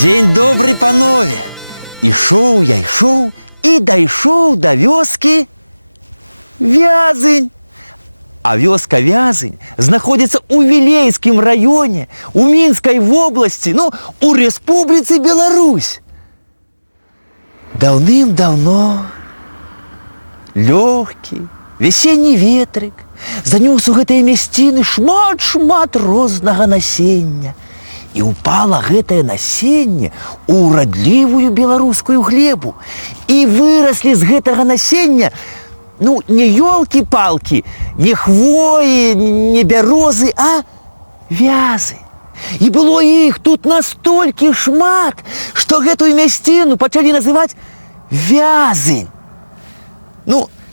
Дзень добрый, панове! Ішоў я ішоў і дайшоў да вёскі Вязень. А вёска Вязень знаходзіцца ў Вілейскім раёне, у Мінскай вобласці, у Рэспубліцы Беларусь. Даўным-даўно лёгкі весенні ветрык занёс у гэтыя мясціны шмат рознага насення. І упала гэтае насенне ў урадлівую беларускую глебу. І выраслі з гэтага насення, не ёлкі-палкі, не хвоі, не бярозы, а вязы. І было іх тут настолькі шмат, што гэтую мясціну пачалі называць Вязень.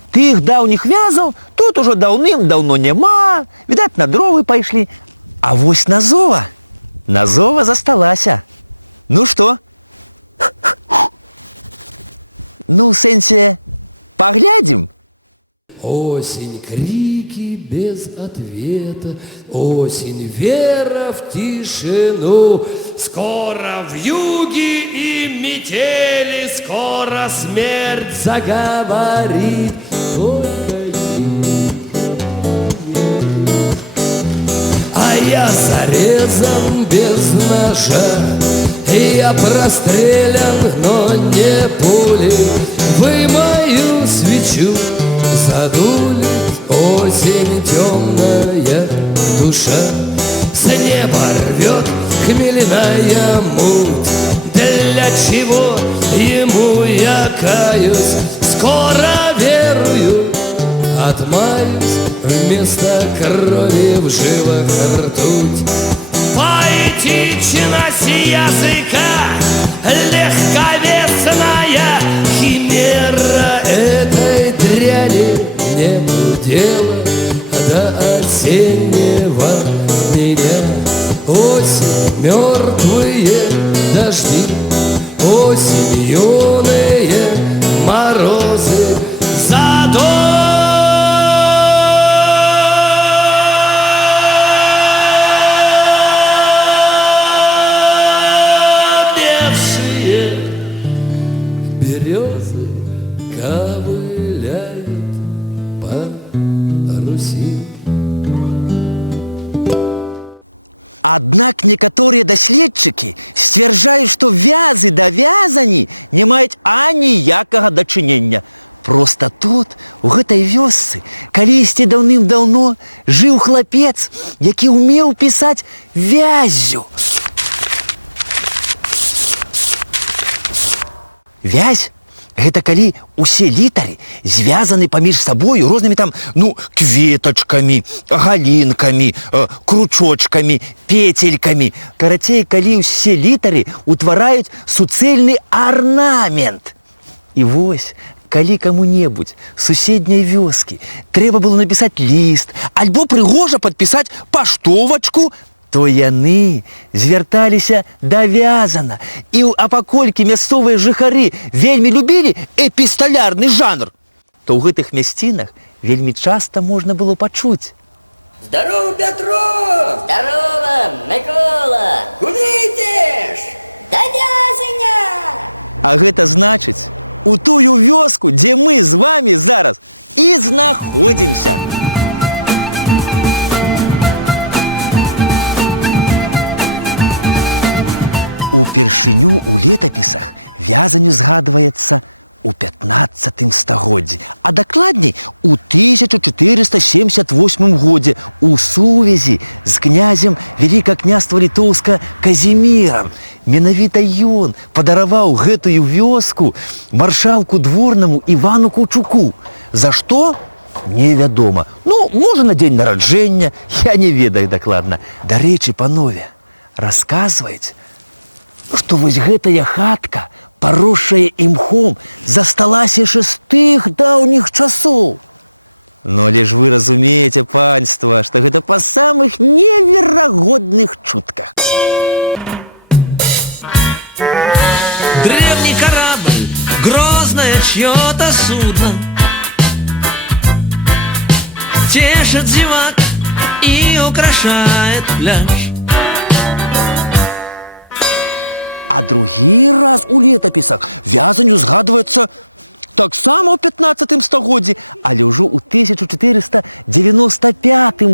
Тых даўніх вязаў тут ужо даўным-даўно няма, відаць, на дровы пайшлі. А вось Назова засталася. Што? В сэнсе, паглядзім? Осень, крики без ответа, осень, вера в тишину. Скоро вьюги и метели, скоро смерть заговорит. А я зарезан без ножа, и я прострелян, но не пулей. Вы мою свечу задули, осень темная душа. С неба рвет хмельная муть, для чего ему я каюсь? Скоро верую, отмаюсь, вместо крови в жилах ртуть. Поэтичность языка, легковесная химера этой дряни нету дела до осеннего меня. Осень, мертвые дожди, осень, юные морозы, задорневшие березы ковыляют по Руси. Аднак некаторыя даследчыкі сцвярджаюць, што вязы да вязані не маюць аніякага дачынення. Проста тут, у гэтай вёсцы, калісьці даўным-даўно жыў хлапец, які ўмеў пісаць вяззю. Вязь – гэта калі усе літары звязаны паміж сабою рознымі кветачкамі, галінкамі, кручочкамі, пецелькамі. Карацей, калі ўсе літары ўтвараюць суцэльны арнамент. І вось, калі каму-небудзь з суседняй вёскі трэба было напісаць ліст альбо прыгожа падпісаць паштовачку, то яны звярталіся да Вязана. А паколькі мясцовыя жыхары вельмі любілі эпісталярны жанр, то ў гэтых мясцінах вельмі часта можна было пачуць: «Здорово, Петро! Здорово, Микола! Куды ідзеш? Да Вязаня!» А гэта значыць, у тую вёску, дзе мы з вамі зараз і знаходзімся. Упершыню ў летапісах Вязанню згадваецца у 15 стагоддзі, а дакладней у 1478 годзе у сувязі з князем Велікакняства Літоўска Казімірам. Менавіта ён падараваў гэтую вёску маршалку дворнаму Івану Каўчуку. За што? Невядома. Можа, на дзень нараджэння, я не ведаю дакладна. Дарэчы, панове, расказваюць, што вось гэтая хатка, паросшая імхом, засталася яшчэ з тых даўніх часоў. Але ж вы разумееце, панства, што гэта па самых неверагодных чутках. Древний корабль, грозное чье-то судно, тешит зевак и украшает пляж. А другі раз у летапісах вязанню згадваецца таксама ў 15 стагоддзі, але ўжо ў 1495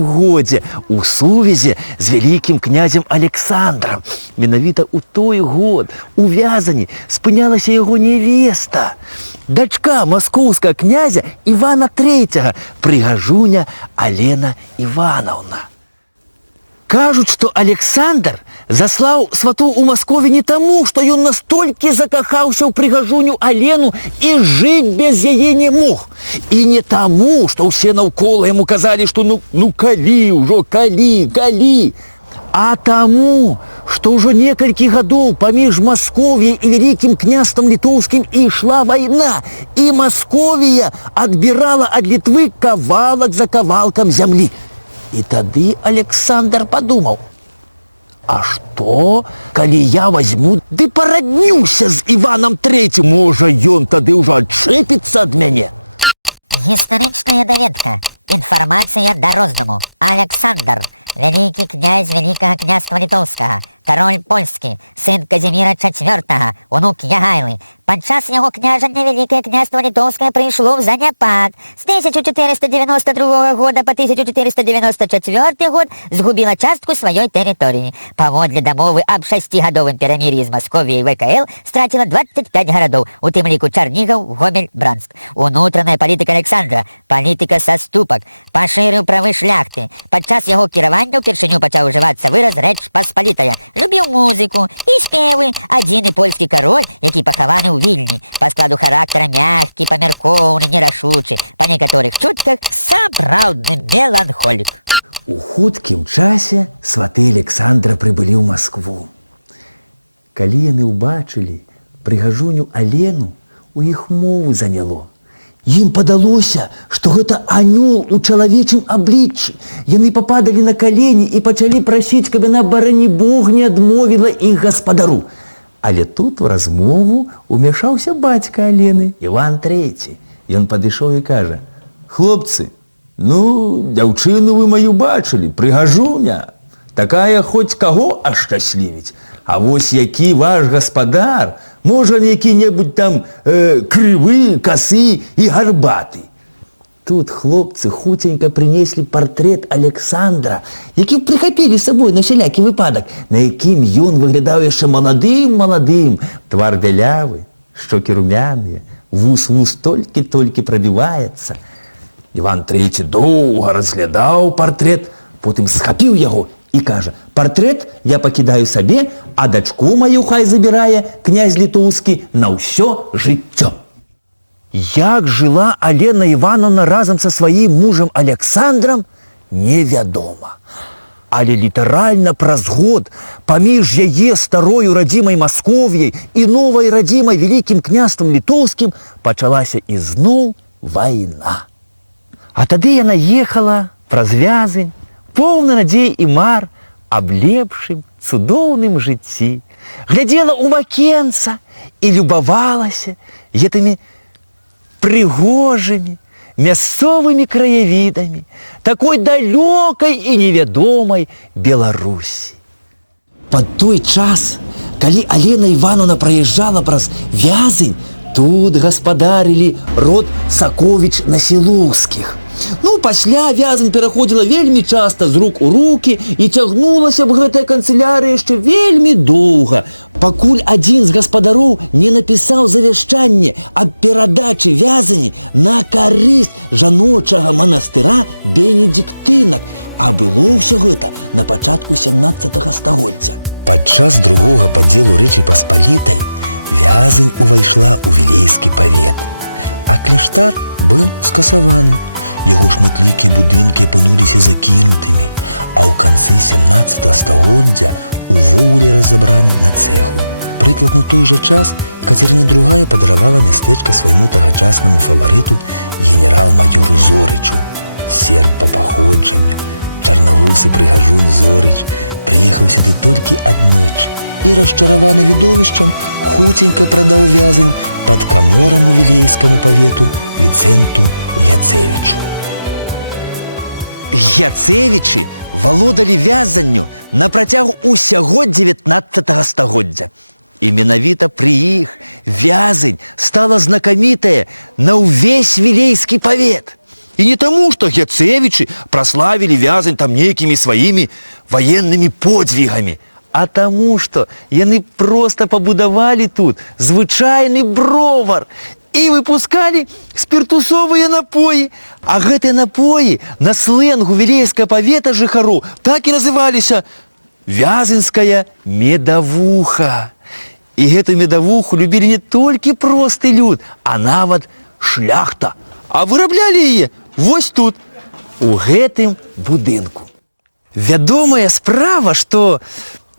годзе у сувязі з вялікім князем Александрам. Менавіта ў той год у вязані спынялася яго невеста, дачка маскоўскага князя Івана III, прыгажуня Алена Іванаўна. Кажуць, што Александр заслаў сватоў у Маскове не таму, што ён настолькі закахаўся ў прыгажуню Алену і жыць без яе не мог. І не таму, што ўсе наўкола яму казалі, што ну калі ўжо, калі, а таму, што ўжо некалькі гадоў паміж Масковіяй і Вялікім княствам літоўскім ішла вайна, і Масковія адбірала ад Літвы кавалак за кавалкам зямлі. І тады Александр падумаў, а што, калі я возьму ды параднюся з Іванам III, можа, ён тады ўжо адчэпіцца ад мяне? Гістарычная даведка. Інфармацыя да роздуму. Александр, вялікі князь Вялікага княства літоўскага, кароль польскі, сын Казіміра IV, унук Ягайлы. Падчас яго княжання Вялікае княства літоўскае прыйшло ў заняпад. З 1492 года па 1494 год згубіла частку сваёй тэрыторыі. Паводле дамовы аб 6гадовым перамір'і з Масковіяй ВКЛ страціла 25 гарадоў, у тым ліку Чарнігаў, Гомель, Бранск. Унутраная палітыка Александра, палітыка саступак, пашырыў правы шляхты. Падчас яго кіравання ўпершыню пачаў ужывацца выраз «Рэч Паспалітая». Любіў музыку і спевы. Адзіны польскі кароль, які пахаваны ў Вільні. Па складу характара мяккі, памяркоўны, нерашучы. Па некаторых чутках сапраўдны меланхолік. У хуткім часе сваты Александра прыбылі ў Маскву. Калі яны ўбачылі прыгажуню Алену, у іх мову заняло. Ім падалося, што гэта анёл у чалавечым абліччы. Яны пападалі на калені і пачалі прасіць, каб яна, барані Бог, не адмовіла іх гаспадару. Але тут у размову умяшаўся бацька Алены, Іван III. Ён падышоў і кажа: «Хлопцы, дзяўчыну вы маю бачылі, прыгажуня. Такая хоць каго ашчаслівіць. А вось які ваш гаспадар, можа, які-небудзь там крывы, касы і гарбаты». Тут хлопцы хуценька прынеслі партрэт Александра, які прыхапілі з сабой на сялякі выпадак, на якім ён выглядаў яшчэ маладым, твар бялявы, шчокі румяныя, вус толькі прабіваецца. Іван III доўга разглядаў партрэт, потым схапіў яго і кажа: «Партрэт я пакідаю сабе, а дачку маю хай забірае князь літоўскі на ўсё жыццё». Як жыла Алена Івановна разам са сваім мужам Александрам, невядома. Але літаральна праз год паміж яе старою радзімай Масковіяй і новай радзімай Вялікім княствам літоўскім пачалася ізноў вайна. А тады яна ехала праз Вязань, поўна надзей і мар аб лепшым, цудоўным жыцці, глядзела ў вакенца і любавалася гэтымі прыгожымі мясцовымі краявідамі такой далёкай і невядомай Беларусі. Пад той час, калі Алена Івановна праязджала праз Вязань, тут гаспадарылі род Саковіч-Насілоўскіх. Пасля Вязань пераходзіла вельмі часта з рук у рукі і цягнулася б гэтая канцылярыя яшчэ вельмі доўга, пакуль адзін з гаспадароў не напісаў завяшчанне аб перадачы Вязані на карысць жаночага манастыра бенедзіктынак, а было ўсё гэта на пачатку 17 стагоддзя. Падчас другога падзелу Рэчы Паспалітай Вязань увайшла ў Вілейскі павет, а кляштар быў скасаваны. Яго шматлікія будынкі апынуліся закінутымі, а ў канцы 17 стагоддзя увогуле разабраны на цэглу. Прыкладна той жа час Кацярына II падаравала мястэчка свайму тагачаснаму фаварыту генерал-маёру Зорычу. Серб па паходжанню, чарнавусы прыгажунь Зорыч прыехаў сюды толькі аднойчы і, расчараваны відовішчам, хуценька прадаў Вязань пад каморам у Вілейскаму павету Віцэнту Яцевічу. Яцевічы валодалі Вязанню на працягу ўсяго 19 стагоддзя. І менавіта пры іх Вязань стала знакамітая на ўвесь вілейскі павет. І не таму, што гецэвічы праславілі Вязань там нейкімі сваімі ваеннымі подзвігамі, а таму, што яны проста пабудавалі тут звычайны бровар і выпускалі спіртусовыя напоі. А гэтыя напоі на сленгу вілейскага павета жыхароў так і называліся вязанская медавуха. І гэту медавуху любілі не толькі просты люд, а нават шляхта. А выраблялі яе вось тут, у гэтым будынку. Вядомая справа, што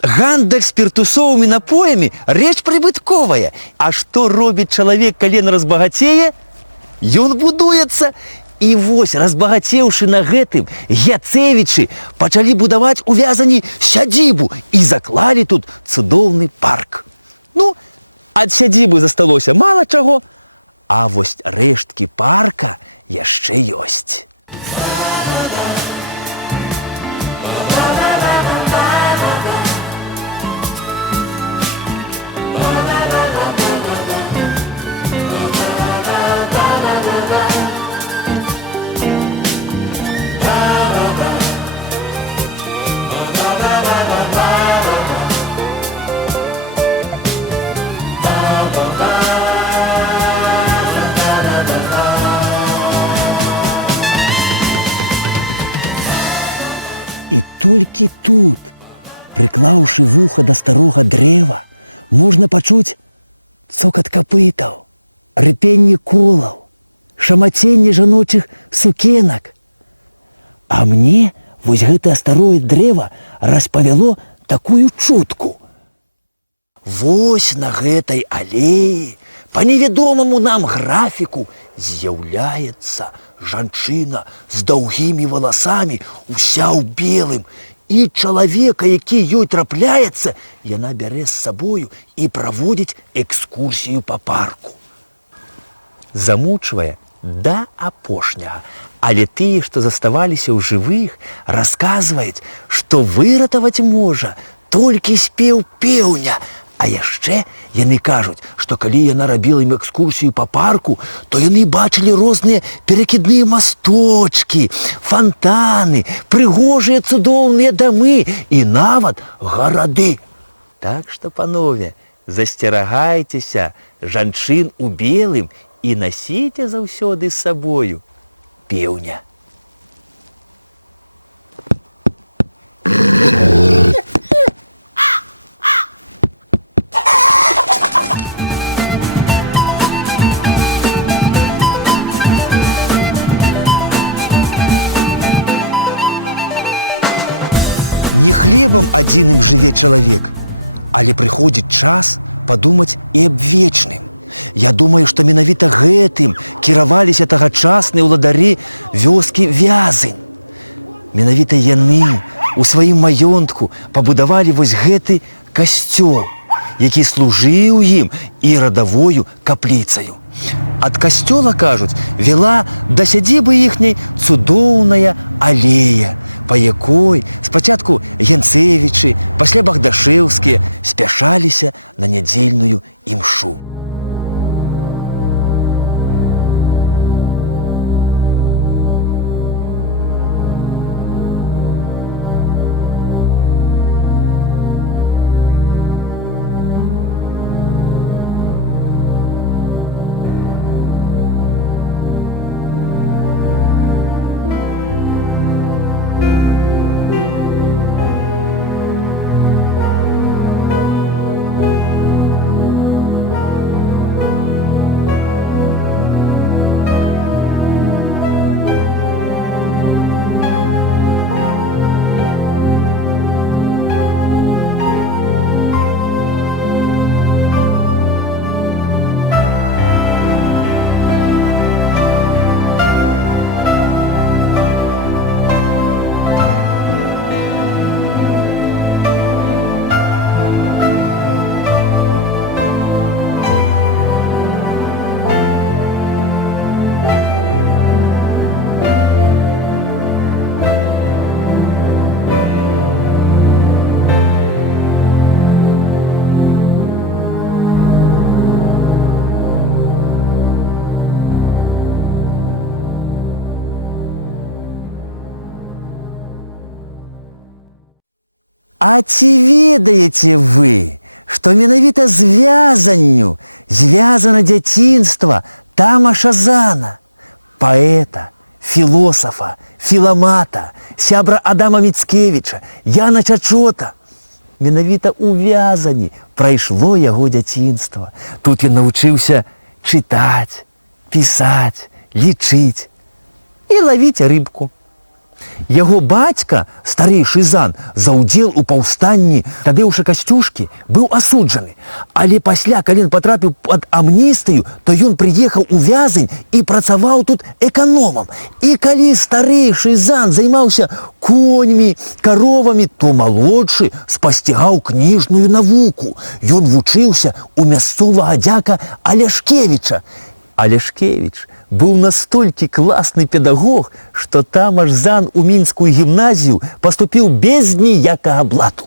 гандаль спіртусовымі напоямі рэч прыбытковая. А што робіць чалавек, калі ён разбагацее? Ён будуецца. І вось, разбагацеўшы на гэтым, гецэвічы пачалі будаваць у Вязані сядзібу і заклалі тут цудоўны парк. Ну, ад сядзібы засталося мала чаго, а вось рэшткі парка яшчэ ёсць. І толькі тут, прыклаўшы вуха да старога дрэва, можна пачуць цокат капытаў, рыпенне колаў, шамаценне жаночых сукенак. А мне вось гэтае старое дрэва распавяло такую чутку. Вось на гэтай алеі па невядомаму нам графіку з'яўляецца жанчына з даўгімі валасамі, уся ў белым, і чалавека, які ёй трапляецца, яна бярэ з сабою і праводзіць экскурсію па парку. Замучвае да апошняга, але тыя, што заставаліся ў жывых, расказваюць, што выратаваць можа толькі спеў пеўня. А яшчэ яны кажуць, што калі яна рабіла ім экскурсію па парку, то яны бачылі розныя перакідныя масточкі, фантаны, прыгожыя цудоўныя дамы і нават гарады. Так што, панове, засцерагайцеся жанчын у белым і насіце заўсёды з сабою пеўня. Не хлебам адзіным жыве чалавек, але прыходзіць час падумаць і аб вечным. Я думаю, што менавіта гэтым кіраваліся тагачасныя ўладары вёскі Вязань. Менавіта яны у сваім маёнтку пабудавалі вось гэты касцёл, які служыў ім і радавою капліцаю. Ад касцёла, кажуць, вела да сядзібы іхняй цудоўная алея, па якой спачатку генцэвічы, пасля багдашэўскія спяшаліся на нядзельную імшу. А ці ведаеце вы, што менавіта з вязанню звязана дзяцінства Тамаша Зана, паэта, філосафа, філамата, сябра Адама Міцкевіча, Яна Чачота. Менавіта ў вязані прайшло яго дзяцінства. Тут ён навучыўся чытаць, пісаць, лічыць і лавіць рыбку. Яго бацька, старэйшы Зан, за ўдзел у паўстанні Тадзеуша Касцюшкі быў асуджаны. Але пасля, калі ён патрапіў пад амністыю, то ён прыехаў у Вязань і працаваў тут эканомам. І калі старэйшы Зан займаўся коньмі, каровамі, то малодшы спасцігаў кніжную навуку. Ён вучыўся у мясцовага дзяка Аляшкевіча. Аляшкевіч быў настолькі класны педагог, што Тамаш Зан у мінскую гімназію паступіў без ніякага блату.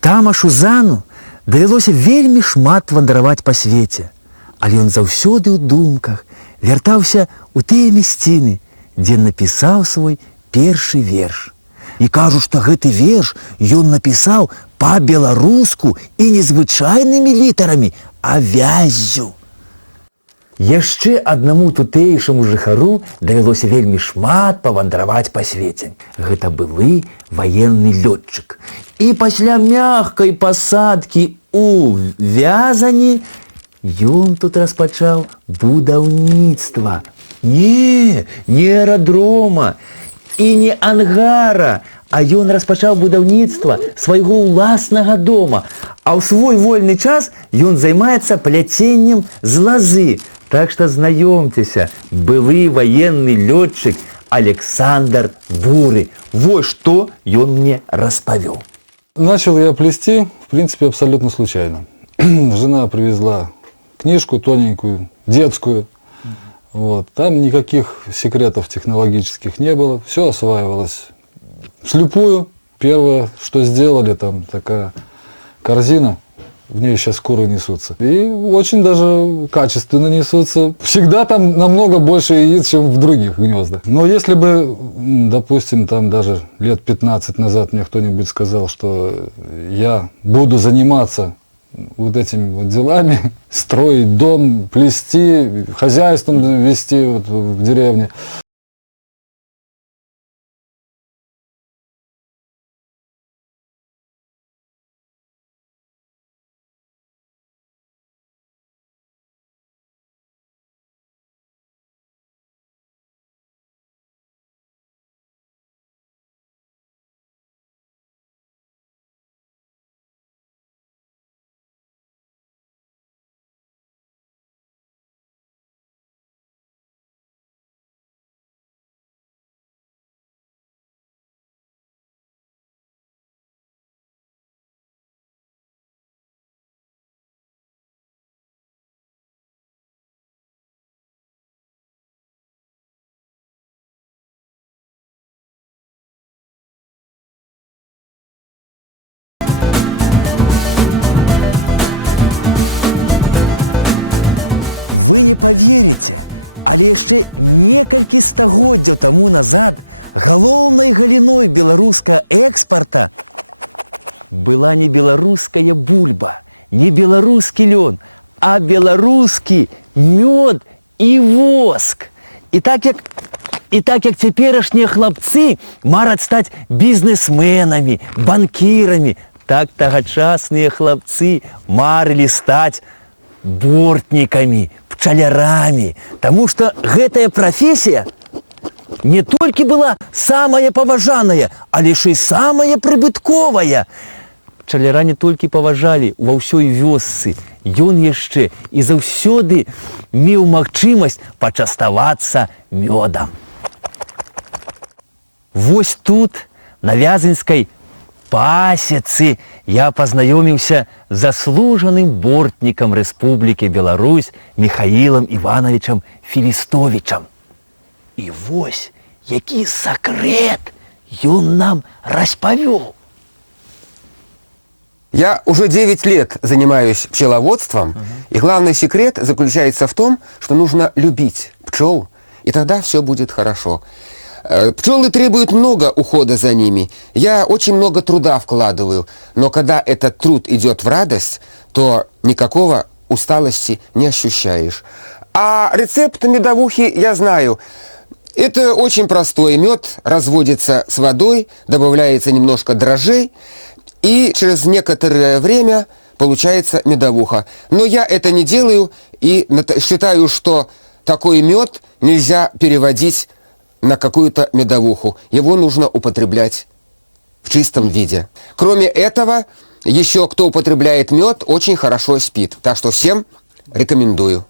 Тамашу Зану давялося вельмі шмат вандраваць па свеце, але ён заўсёды ў думках вяртаўся ў тыя мясціны, дзе напісаў свой першы верш. І кажуць, што гэты верш ён напісаў па-беларуску і не звычайнымі літарамі, а вяззю. Яшчэ аднаму тутэйшаму жыхару давялося вельмі шмат павандраваць па свеце. Гэта былы ваенны лётчык. І пасля мягкай пасадкі ў Вязані ён тут распачаў будаўніцтва. Не аэрадрома і не ангара, а ён распачаў будаўніцтва свайго ўласнага дома. А ў свой вольны час ён займаецца пляценнем з лазы. Так что знаёмцеся, былы военный лётчик Александр Буры. Вот что он мне распавёў. Начал я плести, в принципе, абсолютно случайно. Жена привезла книжку тоненькую, детскую. Вот. Там никаких секретов технологических не было. Все осваивалось вслепую. Первое, что сделали, там такая корзина. В ней сейчас куры несутся. И очень даже качественно несутся. Всегда там намного больше яиц, чем в других гнездах. Но если бы, допустим, там даже лет 15 назад мне кто-нибудь сказал, что я буду заниматься вот этими вот делами, строить дом, плести, хозяйством вести вот в деревне, Вы не поверите, але яшчэ некалькі стагоддзяў таму назад галоўнай галіной беларускага экспарта была не беларуская бульба, не беларускі лён, а беларускі мёд і воск. І так як цяперашнія хлапцы мараць стаць бізнесменамі, банкірамі, так тагачасныя хлапцы марылі стаць бортнікамі, пчалярамі, таму што гэтая прафесія не толькі была самая паважаная, але ж і самая прыбытковая. Пчаляра не толькі паважалі ва ўсёй вёсцы, ён яшчэ і заўсёды меў магчымасць пачаставацца мёдам. Вось тут, на Вязанскай пасецы, я пазнаёміўся з заслужаным бортнікам Рэспублікі Беларусь Михаілам Івановичам Філістовічам. І вось, які сакрэт ён нам распавёў. Я уже 9 лет занимаюсь пчеловодством, и главный секрет заключается в том, что нужно любить пчел, и тогда все будет хорошо. Пчелы требуют много ухода за ними. Я очень много труда вкладываю. Но когда этот труд идет в радость, то никакого усталости не ощущаешь. А рецепт медовухи я знаю. Это очень простой. Мед разводится с водой, добавляется немножко дрожжей, и через некоторое время получается медовуха. Но я это не делаю и считаю, что такой мед нельзя переводить на какую-то медовуху. Его нужно употреблять в чистом виде. Кроме этого, еще кто употребляет мед, очень хорошо спит. Так что всем рекомендую.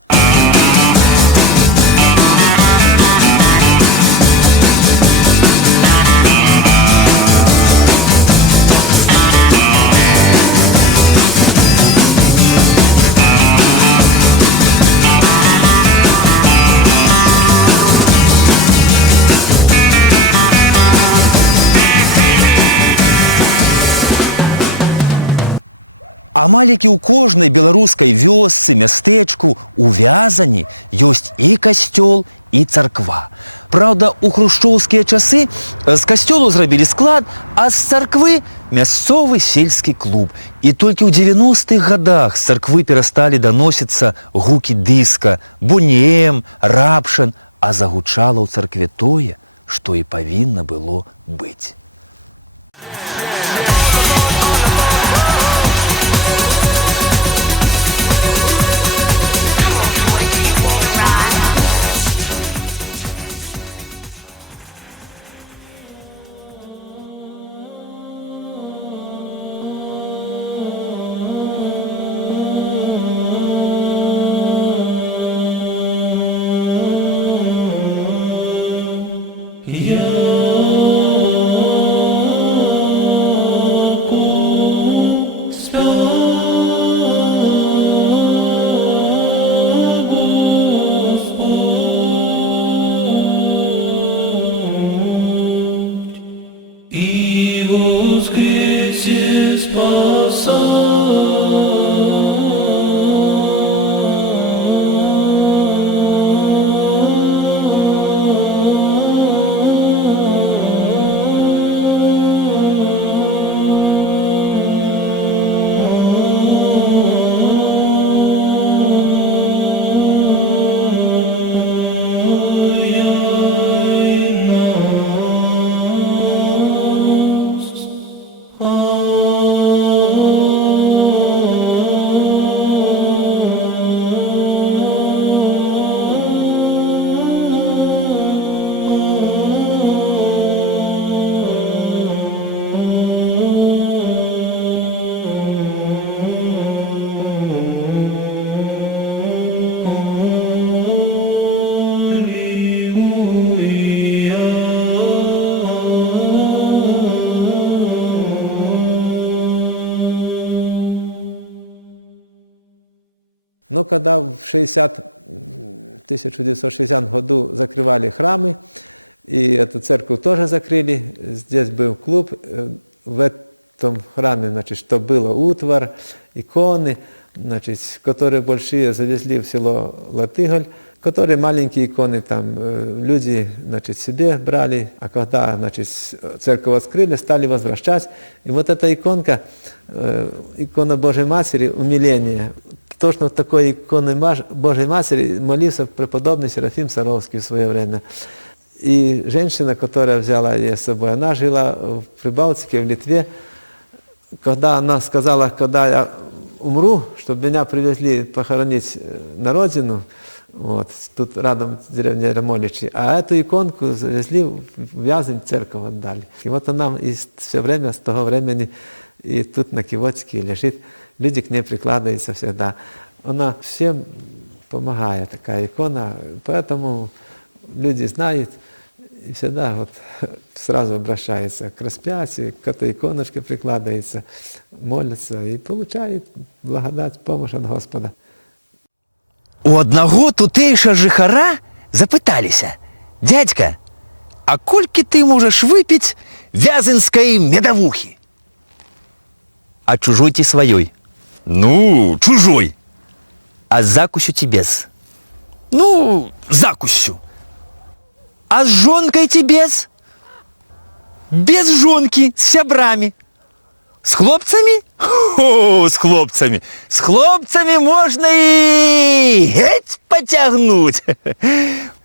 А маленькі ў кожнай беларускай вёсцы, мястэчку, у Вязані ёсць і касцёл, і царква. Праўда, у хрушчоўскія часы з касцёлу зрабілі склад, а з царквы мясцовы сельскі клуб. І толькі ў 90-х гадах з царквы перасталі даносіцца гукі дыска, бунем, рапшан, а загучала ў царкве тое, што і павінна было быць. И воскресе спаса. Но когда в 1960 году закрывали храмы, и эту церковь тоже закрыли, здесь был клуб, в этом храме, значит, что было утварь, иконы, значит, которые большие завезли в село Латыголь, которые маленькие иконы там люди, значит, себе брали, а когда, значит, церковь открыли, стали возвращать. И вот эта иконка, икона Божьей Матери, умиление, точно в такой иконы Божьей Матери молился преподобный Серафим Саровский в свое время. И женщина, которая взяла ее с собой, она жила в Прибалтике, в Литве. Когда она сказала, когда я умру, чтобы меня привезли похоронить на родину, вот, тут рядом деревня Рамоличи, а эту иконку завезли в Вязань, церковь отдали. И вот она и все время, с того времени, и тут на Кивотике лежит. Люди к ней прикладываются всегда. Она всем помогает, такая икона. Поэтому люди знают и всегда вот сразу обращаются к распятию, к этой иконочке прикладываются, молятся и получают благодать, помощь от Господа. У аднаго тутэйша жыхара запыталіся: «Дядька, а колькі ты можаш выпіць вязанскай медавухі?» «А чужой ці сваёй?» «Ну, чужой». «А закусю ці без?» «Ну, закусю». А с жонкой ці без? Без жонки, с сябрами. С хлопцами? О, с хлопцами. С хлопцами можно и геть потягнуть.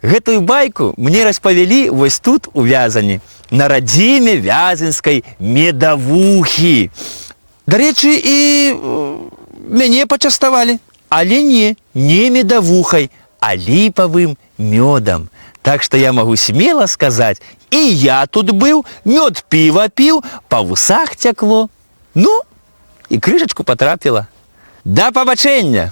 Гэтую байку мне распавялі вось тут у Вязані, на радзіме вязанскай медавухі. Дарэчы, і мяне пачаставалі, але не медавухай, а ліпавым мёдам. Так што я магу смела сказаць, і я тут быў, мёд піва піў, па вусах цякло. Ну, і крышачку патрапіла. Да пабачэння!